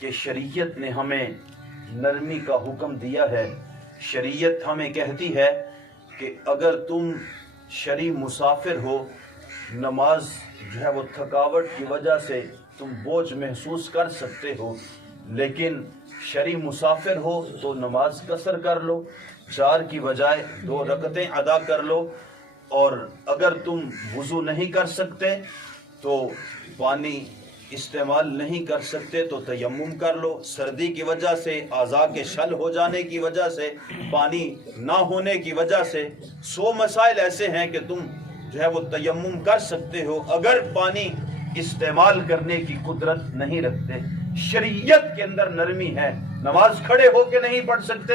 کہ شریعت نے ہمیں نرمی کا حکم دیا ہے۔ شریعت ہمیں کہتی ہے کہ اگر تم شرعی مسافر ہو، نماز جو ہے وہ تھکاوٹ کی وجہ سے تم بوجھ محسوس کر سکتے ہو، لیکن شرعی مسافر ہو تو نماز قصر کر لو، 4 کی بجائے 2 رکعتیں ادا کر لو، اور اگر تم وضو نہیں کر سکتے تو پانی استعمال نہیں کر سکتے تو تیمم کر لو۔ سردی کی وجہ سے، اعضاء کے شل ہو جانے کی وجہ سے، پانی نہ ہونے کی وجہ سے 100 مسائل ایسے ہیں کہ تم جو ہے وہ تیمم کر سکتے ہو اگر پانی استعمال کرنے کی قدرت نہیں رکھتے۔ شریعت کے اندر نرمی ہے۔ نماز کھڑے ہو کے نہیں پڑھ سکتے،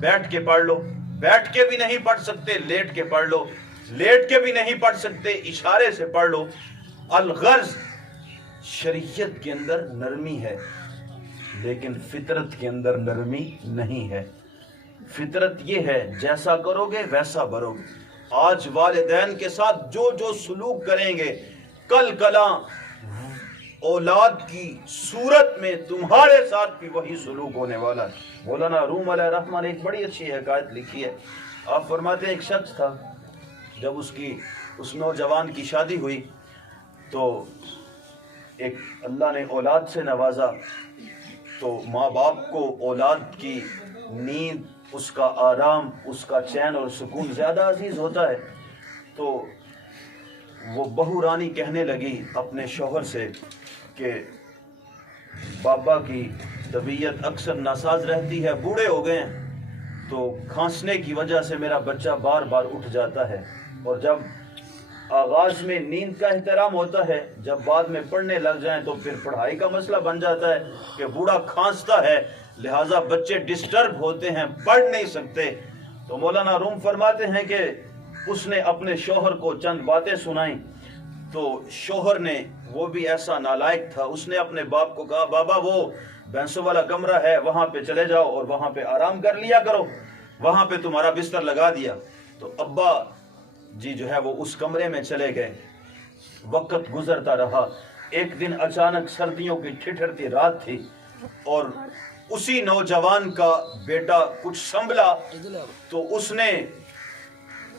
بیٹھ کے پڑھ لو، بیٹھ کے بھی نہیں پڑھ سکتے لیٹ کے پڑھ لو، لیٹ کے بھی نہیں پڑھ سکتے اشارے سے پڑھ لو۔ الغرض شریعت کے اندر نرمی ہے، لیکن فطرت کے اندر نرمی نہیں ہے۔ فطرت یہ ہے جیسا کرو گے ویسا بھرو گے۔ آج والدین کے ساتھ جو جو سلوک کریں گے، کل کلاں اولاد کی صورت میں تمہارے ساتھ بھی وہی سلوک ہونے والا ہے۔ مولانا روم علیہ الرحمہ نے ایک بڑی اچھی حکایت لکھی ہے۔ آپ فرماتے ہیں ایک شخص تھا، جب اس نوجوان کی شادی ہوئی تو ایک اللہ نے اولاد سے نوازا، تو ماں باپ کو اولاد کی نیند، اس کا آرام، اس کا چین اور سکون زیادہ عزیز ہوتا ہے۔ تو وہ بہو رانی کہنے لگی اپنے شوہر سے کہ بابا کی طبیعت اکثر ناساز رہتی ہے، بوڑھے ہو گئے ہیں، تو کھانسنے کی وجہ سے میرا بچہ بار بار اٹھ جاتا ہے، اور جب آغاز میں نیند کا احترام ہوتا ہے، جب بعد میں پڑھنے لگ جائیں تو پھر پڑھائی کا مسئلہ بن جاتا ہے کہ بوڑھا کھانستا ہے، لہٰذا بچے ڈسٹرب ہوتے ہیں، پڑھ نہیں سکتے۔ تو مولانا روم فرماتے ہیں کہ اس نے اپنے شوہر کو چند باتیں سنائیں، تو شوہر نے، وہ بھی ایسا نالائق تھا، اس نے اپنے باپ کو کہا بابا وہ بھینسوں والا کمرہ ہے، وہاں پہ چلے جاؤ اور وہاں پہ آرام کر لیا کرو، وہاں پہ تمہارا بستر لگا دیا۔ تو ابا جی جو ہے وہ اس کمرے میں چلے گئے۔ وقت گزرتا رہا، ایک دن اچانک سردیوں کی ٹھٹھرتی رات تھی، اور اسی نوجوان کا بیٹا کچھ سنبھلا تو اس نے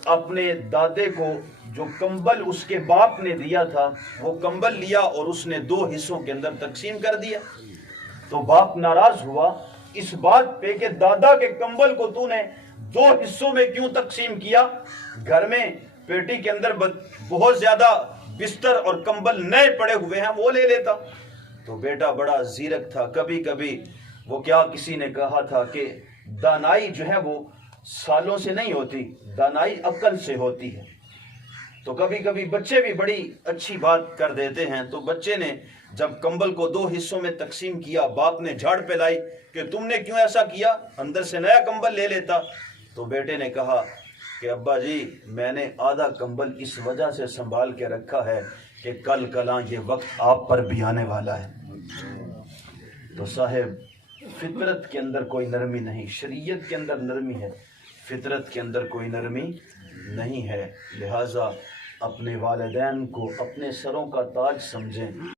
اپنے دادے کو جو کمبل اس کے باپ نے دیا تھا وہ کمبل لیا اور اس نے 2 حصوں کے اندر تقسیم کر دیا۔ تو باپ ناراض ہوا اس بات پہ کہ دادا کے کمبل کو تو نے 2 حصوں میں کیوں تقسیم کیا؟ گھر میں پیٹی کے اندر بہت زیادہ بستر اور کمبل نئے پڑے ہوئے ہیں، وہ لے لیتا۔ تو بیٹا بڑا زیرک تھا، کبھی کبھی وہ کیا کسی نے کہا تھا کہ دانائی جو ہے وہ سالوں سے نہیں ہوتی، دانائی عقل سے ہوتی ہے۔ تو کبھی کبھی بچے بھی بڑی اچھی بات کر دیتے ہیں۔ تو بچے نے جب کمبل کو 2 حصوں میں تقسیم کیا، باپ نے جھاڑ پہ لائی کہ تم نے کیوں ایسا کیا، اندر سے نیا کمبل لے لیتا۔ تو بیٹے نے کہا کہ ابا جی میں نے آدھا کمبل اس وجہ سے سنبھال کے رکھا ہے کہ کل کلاں یہ وقت آپ پر بھی آنے والا ہے۔ تو صاحب فطرت کے اندر کوئی نرمی نہیں، شریعت کے اندر نرمی ہے، فطرت کے اندر کوئی نرمی نہیں ہے، لہٰذا اپنے والدین کو اپنے سروں کا تاج سمجھیں۔